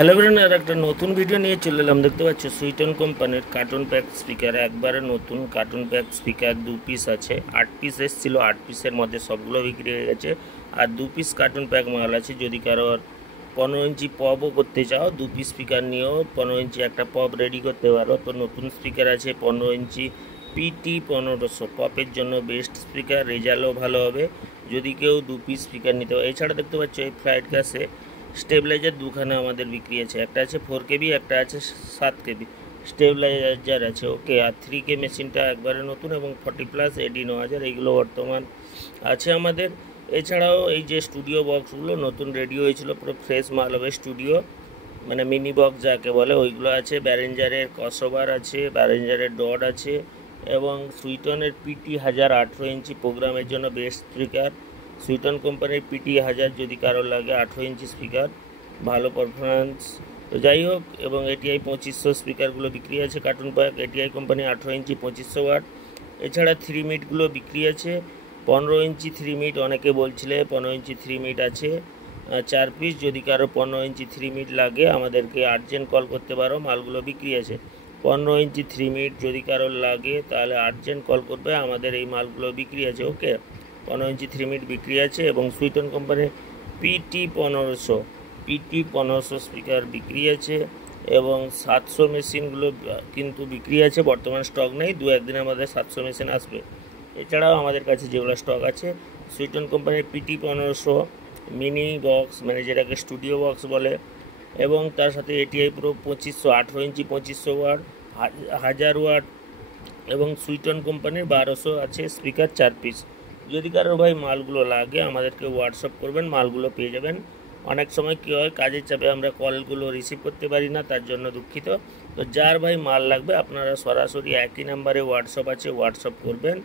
Hello everyone, আর একটা নতুন video নিয়ে চলে এলাম। দেখতে পাচ্ছ সুইটন কোম্পানির কার্টুন প্যাক স্পিকার, একবারে নতুন কার্টুন প্যাক স্পিকার 2 পিস আছে। 8 পিস এসেছিলো, 8 পিসের মধ্যে সবগুলো বিক্রি হয়ে গেছে। আর 2 পিস কার্টুন প্যাক মাল আছে। যদি কারোর 15 ইঞ্চি পপও করতে চাও, 2 পিস স্পিকার নিয়েও 15 ইঞ্চি একটা পপ রেডি করতে পারো। তো নতুন স্পিকার আছে 15 ইঞ্চি পিটি 1500, পপের জন্য বেস্ট স্পিকার, রেজাল্টও ভালো হবে যদি কেউ 2 পিস স্পিকার নিতে হয়। এছাড়া দেখতে পাচ্ছ এই ফ্লাইট গ্যাসে স্টেবিলাইজার দুখানে আমাদের বিক্রি আছে, একটা আছে 4 কেবি, একটা আছে 7 কেবি স্টেবিলাইজার আছে। ওকে, আর 3K মেশিনটা একবারে নতুন এবং 40+ এডি 9000 এইগুলো বর্তমান আছে আমাদের। এছাড়াও এই যে স্টুডিও বক্সগুলো নতুন রেডি হয়েছিল, পুরো ফ্রেশ মাল হবে স্টুডিও, মানে মিনি বক্স যাকে বলে, ওইগুলো আছে। ব্যারেঞ্জারের কসোভার আছে, ব্যারেঞ্জারের ডট আছে এবং সুইটনের পিটি 1018 ইঞ্চি প্রোগ্রামের জন্য বেস্ট স্পিকার। সুইটন কোম্পানির পিটি 1000 যদি কারোর লাগে, 18 ইঞ্চি স্পিকার, ভালো পারফরমেন্স। তো যাই হোক, এবং এটিআই 2500 স্পিকারগুলো বিক্রি আছে কার্টুন প্যাক। এটিআই কোম্পানি 18 ইঞ্চি 2500 ওয়াট। এছাড়া 3 মিটগুলো বিক্রি আছে, 15 ইঞ্চি 3 মিট, অনেকে বলছিলে 15 ইঞ্চি 3 মিট আছে 4 পিস। যদি কারো 15 ইঞ্চি 3 মিট লাগে আমাদেরকে আর্জেন্ট কল করতে পারো, মালগুলো বিক্রি আছে। 15 ইঞ্চি 3 মিট যদি কারোর লাগে তাহলে আর্জেন্ট কল করবে, আমাদের এই মালগুলো বিক্রি আছে। ওকে, 15 ইঞ্চি 3 মিট বিক্রি আছে। এবং সুইটন কোম্পানির পিটি 1500 স্পিকার বিক্রি আছে এবং 700 মেশিনগুলো কিন্তু বিক্রি আছে, বর্তমান স্টক নেই, 2-1 দিনের মধ্যে 700 মেশিন আসবে। এছাড়াও আমাদের কাছে যেগুলো স্টক আছে, সুইটন কোম্পানির পিটি 1500 মিনি বক্স, মানে যেটাকে স্টুডিও বক্স বলে, এবং তার সাথে এটিআই প্রো 2500 18 ইঞ্চি 2500 ওয়াট 1000 ওয়াট, এবং সুইটন কোম্পানির 1200 আছে স্পিকার 4 পিস। যদি কারোর ভাই মালগুলো লাগে আমাদেরকে হোয়াটসঅ্যাপ করবেন, মালগুলো পেয়ে যাবেন। অনেক সময় কী হয়, কাজের চাপে আমরা কলগুলো রিসিভ করতে পারি না, তার জন্য দুঃখিত। তো যার ভাই মাল লাগবে আপনারা সরাসরি একই নাম্বারে হোয়াটসঅ্যাপ আছে, হোয়াটসঅ্যাপ করবেন,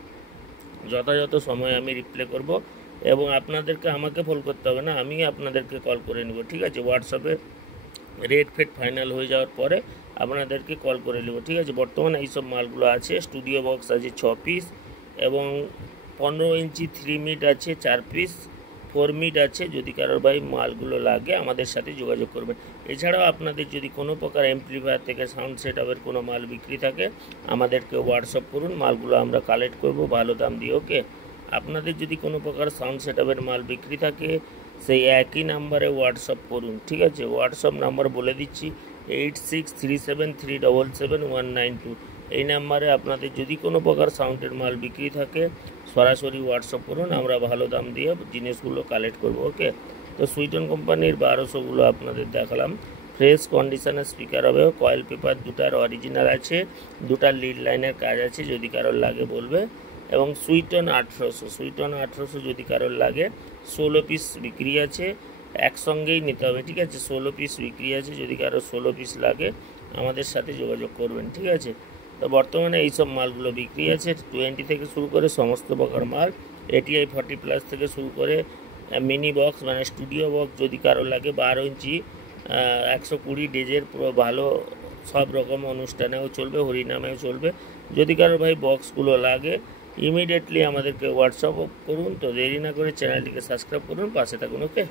যথাযথ সময়ে আমি রিপ্লাই করব। এবং আপনাদেরকে আমাকে ফোন করতে হবে না, আমি আপনাদেরকে কল করে নেব, ঠিক আছে? হোয়াটসঅ্যাপে রেট ফেট ফাইনাল হয়ে যাওয়ার পরে আপনাদেরকে কল করে নেব, ঠিক আছে? বর্তমানে এইসব মালগুলো আছে। স্টুডিও বক্স আছে 6 পিস এবং 15 ইঞ্চি 3 মিট আছে 4 পিস, 4 মিট আছে। যদি কারোর ভাই মালগুলো লাগে আমাদের সাথে যোগাযোগ করবেন। এছাড়াও আপনাদের যদি কোনো প্রকার অ্যাম্প্লিফায়ার থেকে সাউন্ড সেটআপের কোনো মাল বিক্রি থাকে আমাদেরকে হোয়াটসঅ্যাপ করুন, মালগুলো আমরা কালেক্ট করব ভালো দাম দিয়ে। ওকে, আপনাদের যদি কোনো প্রকার সাউন্ড সেটআপের মাল বিক্রি থাকে সেই একই নাম্বারে হোয়াটসঅ্যাপ করুন, ঠিক আছে? হোয়াটসঅ্যাপ নাম্বার বলে দিচ্ছি, 8637377192। এই নাম্বারে আপনাদের যদি কোনো প্রকার সাউন্ডের মাল বিক্রি থাকে সরাসরি হোয়াটসঅ্যাপ করুন, আমরা ভালো দাম দিয়ে জিনিসগুলো কালেক্ট করব। ওকে, তো সুইটন কোম্পানির 1200গুলো আপনাদের দেখালাম। ফ্রেশ কন্ডিশনের স্পিকার হবে, কয়েল পেপার দুটার অরিজিনাল আছে, দুটার লিড লাইনের কাজ আছে, যদি কারোর লাগে বলবে। এবং সুইটন 1800 যদি কারোর লাগে 16 পিস বিক্রি আছে, একসঙ্গেই নিতে হবে, ঠিক আছে? 16 পিস বিক্রি আছে, যদি কারো 16 পিস লাগে আমাদের সাথে যোগাযোগ করবেন, ঠিক আছে? তো বর্তমানে এইসব মালগুলো বিক্রি আছে, 20 থেকে শুরু করে সমস্ত প্রকার মাল, এটিআই 40+ থেকে শুরু করে মিনি বক্স মানে স্টুডিও বক্স যদি কারো লাগে, 12 ইঞ্চি 120 ডেজের পুরো ভালো, সব রকম অনুষ্ঠানেও চলবে, হরিনামেও চলবে। যদি কারো ভাই বক্সগুলো লাগে ইমিডিয়েটলি আমাদেরকে হোয়াটসঅ্যাপ করুন। তো দেরি না করে চ্যানেলটিকে সাবস্ক্রাইব করুন, পাশে থাকুন। ওকে।